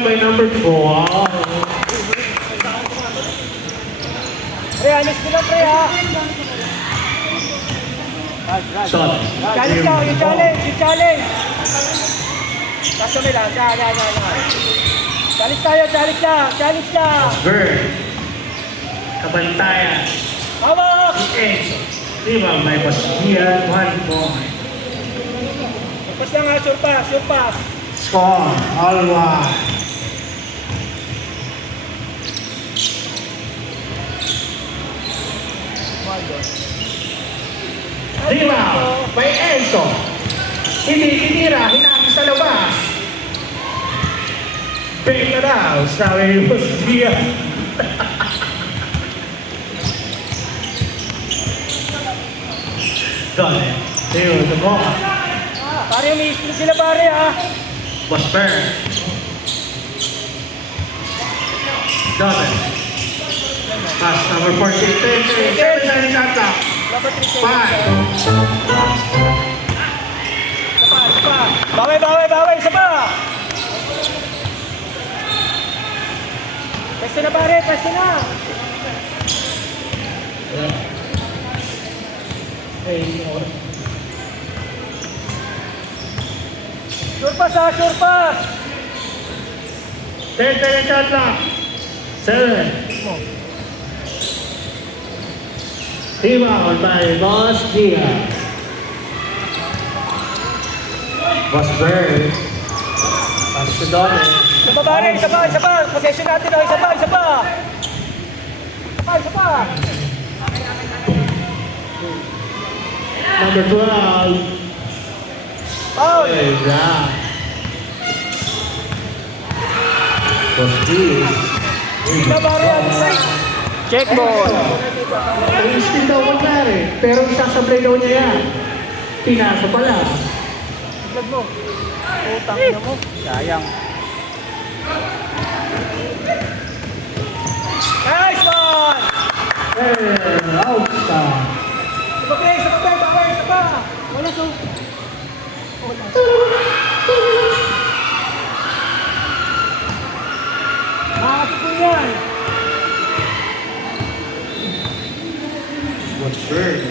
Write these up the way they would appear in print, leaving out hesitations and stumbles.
point by number 4. Wow. Pre, alis ko lang, pre, ha? Shot. Challenge ka, yung challenge, yung challenge. Kaso nila, challenge tayo, challenge ka. Bird. Kabantayan. Hawak! Enzo. Diba, may Bastian, 1 point. Pas lang ha, sure pass. Score, Alwa. Diba, may Enzo. Hindi tinira, hinagis sa labas. Bang na daw, sabi ni Bastian. Got it. Here the ball. Pare, umiispin sila, pare, ha? Was Bird. Got it. Pass number 14. 7 na rin shot clock. Dapat 3 seconds. 5. Isa pa. Baway, isa pa. Pwesto na, pare, pwesto na. Sure pass, ha, sure pass. 10 na rin shot clock. 7. Rebound by Boss Gia. Boss Bird. Pass to Donner. Isa pa, pare, isa pa. Possession natin, ha, isa pa. Number 12. Foul. Hey, Brown. Boss Gia. Isa, pare, check ball. Ang steal daw mangyari, pero isasablay daw niya yan. Pinasa pala. Vlog mo. Utang na mo. Sayang. Nice one! Outside. Isa pa. Wala so. Makakasip mo yan. What's Bird?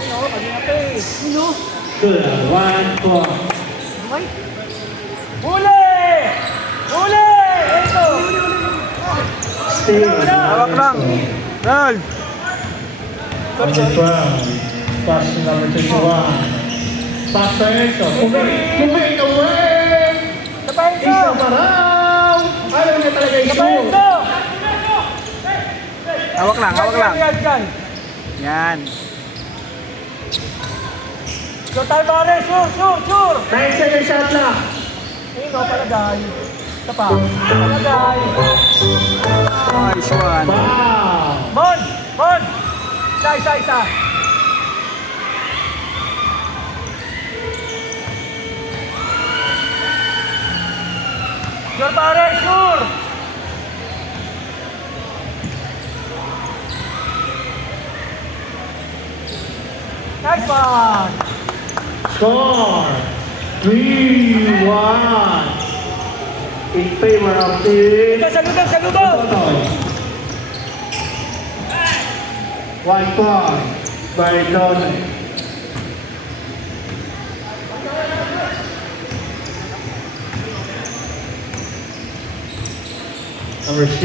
Ano, kanina pa eh. Ano? Good. 1 point. Ay! Huli! Ito! Still. Hawak lang. Roll! Number 12. Pass to number 21. Pass to Enzo. Kumay away! Tapahin ko! Isa pa raw! Ayaw niya talaga Tapahin i-shoot. ko! Hawak lang. Yan. Yan. Shoot tayo pare! Sure! 9 seconds shot lang. Ayun o, palagay. Ito pa. Palagay. Nice one. Wow! Mon! Isa. Sure pare, sure! Nice one! Score 3-1 in favor of the Saludo! Totoy. 1 point by Donner. Number 6.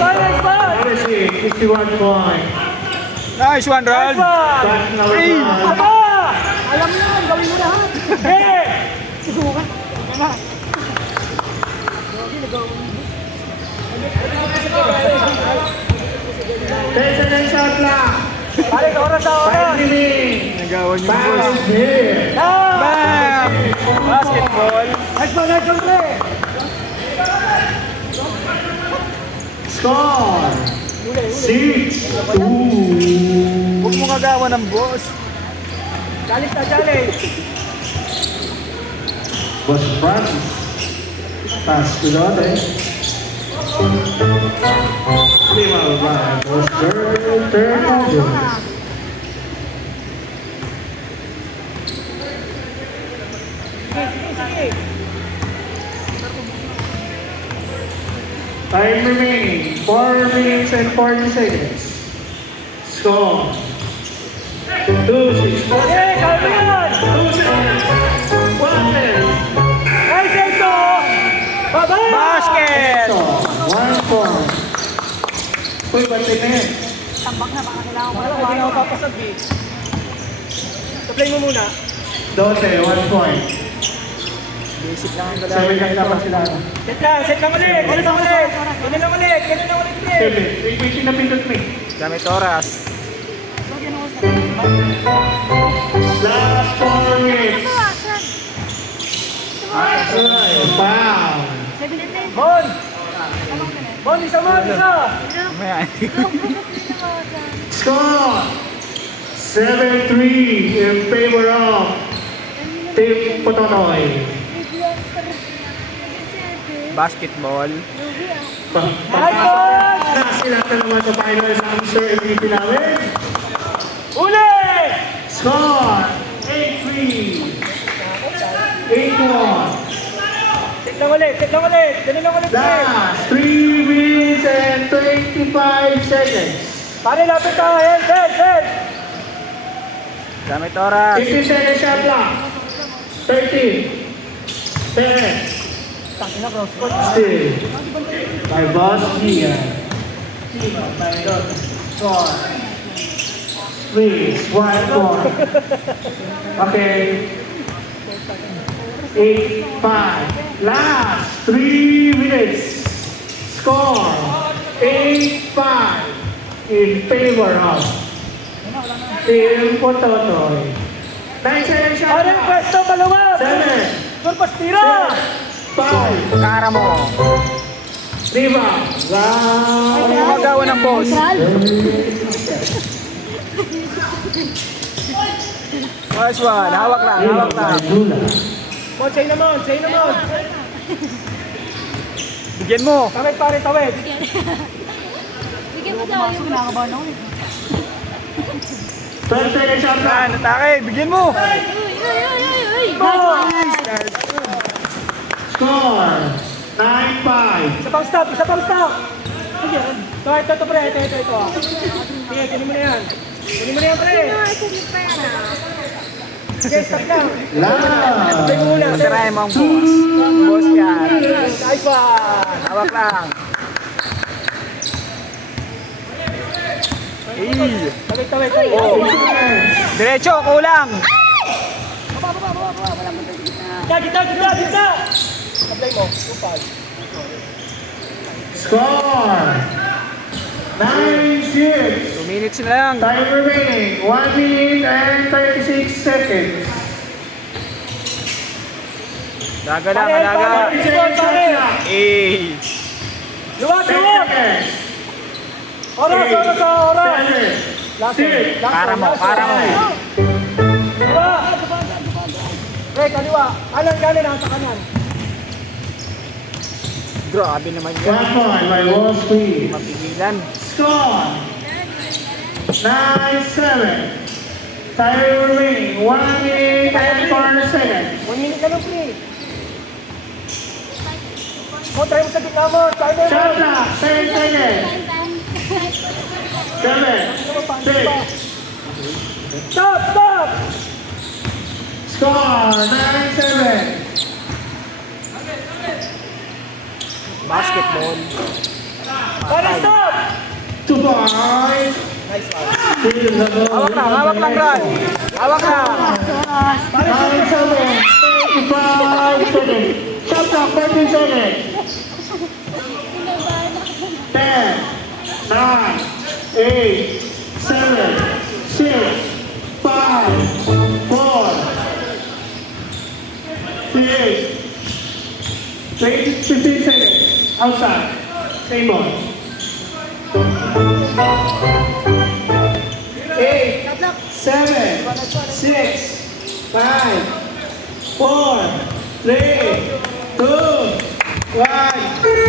Nice one! Number 6, 51 point. Nice one, Ron. Pass number 1. Aba! Alam mo yan, gawin mo lahat. Eh! Subukan. Tama. Tensa ng shot lang. Pare, oras. 5 remaining. Nagawan yung boss. Pass here. Bam! Basketball. Nice one, pre. Score 6-2. Huwag mo kagawan ng boss. Challenge. Was Francis. Pass to Dode. Lima by Oscar. Turnover. Time remaining, 4 minutes and 40 seconds. Score. 2-6. Okay, kaya mo yan! 2-6. 1-10. Ay, Sento! Baba! Basket! So, 1 point. Uy, bantay na yan. Tambak na, baka kailangan ko. Wala, hindi na ako papasag eh. Supply mo muna. 12, 1 point. Basic lang ang 7 galaw. lang dapat sila. Set lang ulit, ganun lang ulit. Ganun lang ulit, ganun lang ulit. 7. May sinapindot mo eh. Gamit oras. Last 4 minutes. Alright, foul. Bon! Bon, isa mo, isa! Mamaya. Score. 7-3 in favor of Team Potonoy. Basketball. Sila na naman sa finals ang Sir MVP namin. Uli! Score. 8-3. 8-1. Set lang ulit, ganun lang ulit. Last 3 minutes and 25 seconds. Pare, lapit ka, head! Gamit oras. 50 seconds shot clock. 13. 10. Tangina, cross court. Still. By Boss Gia. By Dot. Score. Please, 1 point. Okay. 8-5. Last 3 minutes. Score. 8-5 in favor of Team Pototoy. 9 seconds shot Pare, clock. pwesto, maluwag! 7. Surpas, tira! 5. Kara mo. Rebound. Ano yung magawa ng boss? Nice one. Hawak lang. Bon, say naman! Bigyan mo. Tawid, pare, tawid! Bigyan mo daw yung... Kinakabahan ako. 12 seconds shot clock. Atake. Bigyan mo. Uy! Score. 9-5. Isa pang stop! Ito, pre, ito. Sige, kunin mo na yan, pre! Sige, stop lang! Last. Play mo muna, sir! Try mo ang boss. Boss yan. Nice one! Hawak lang. Tawid! Oh. Diretso. Kulang. Gita! Apply mo, upal. Score. 9-6. 2 minutes na lang. Time remaining. 1 minute and 36 seconds. Daga lang. 30 seconds shot clock. Eh. 10 Luwag! seconds. Oras! 7. 6. Para mo. Kaliwa! Pre, kaliwa! Kanan, sa kanan. Grabe naman 1 yan. point by Wall Street. Mapigilan. Score. 9-7. Time remaining. 1 minute and 4 seconds. 1 minute na lang, pre. Try mo sa gitna mo. Timer mo. Shot clock. 10 seconds. 7. 6. Stop! Score. 9-7. Basketball. Pare, stop! 2 points. Nice one. Hawak lang, Brad. Hawak lang. 9-7. 25 seconds. Shot clock. 30 seconds. 10. 9. 8. 7. 6. 5. 4. 3. 15 seconds. Outside. Same ball. 8, 7, 6, 5, 4, 3, 2, One.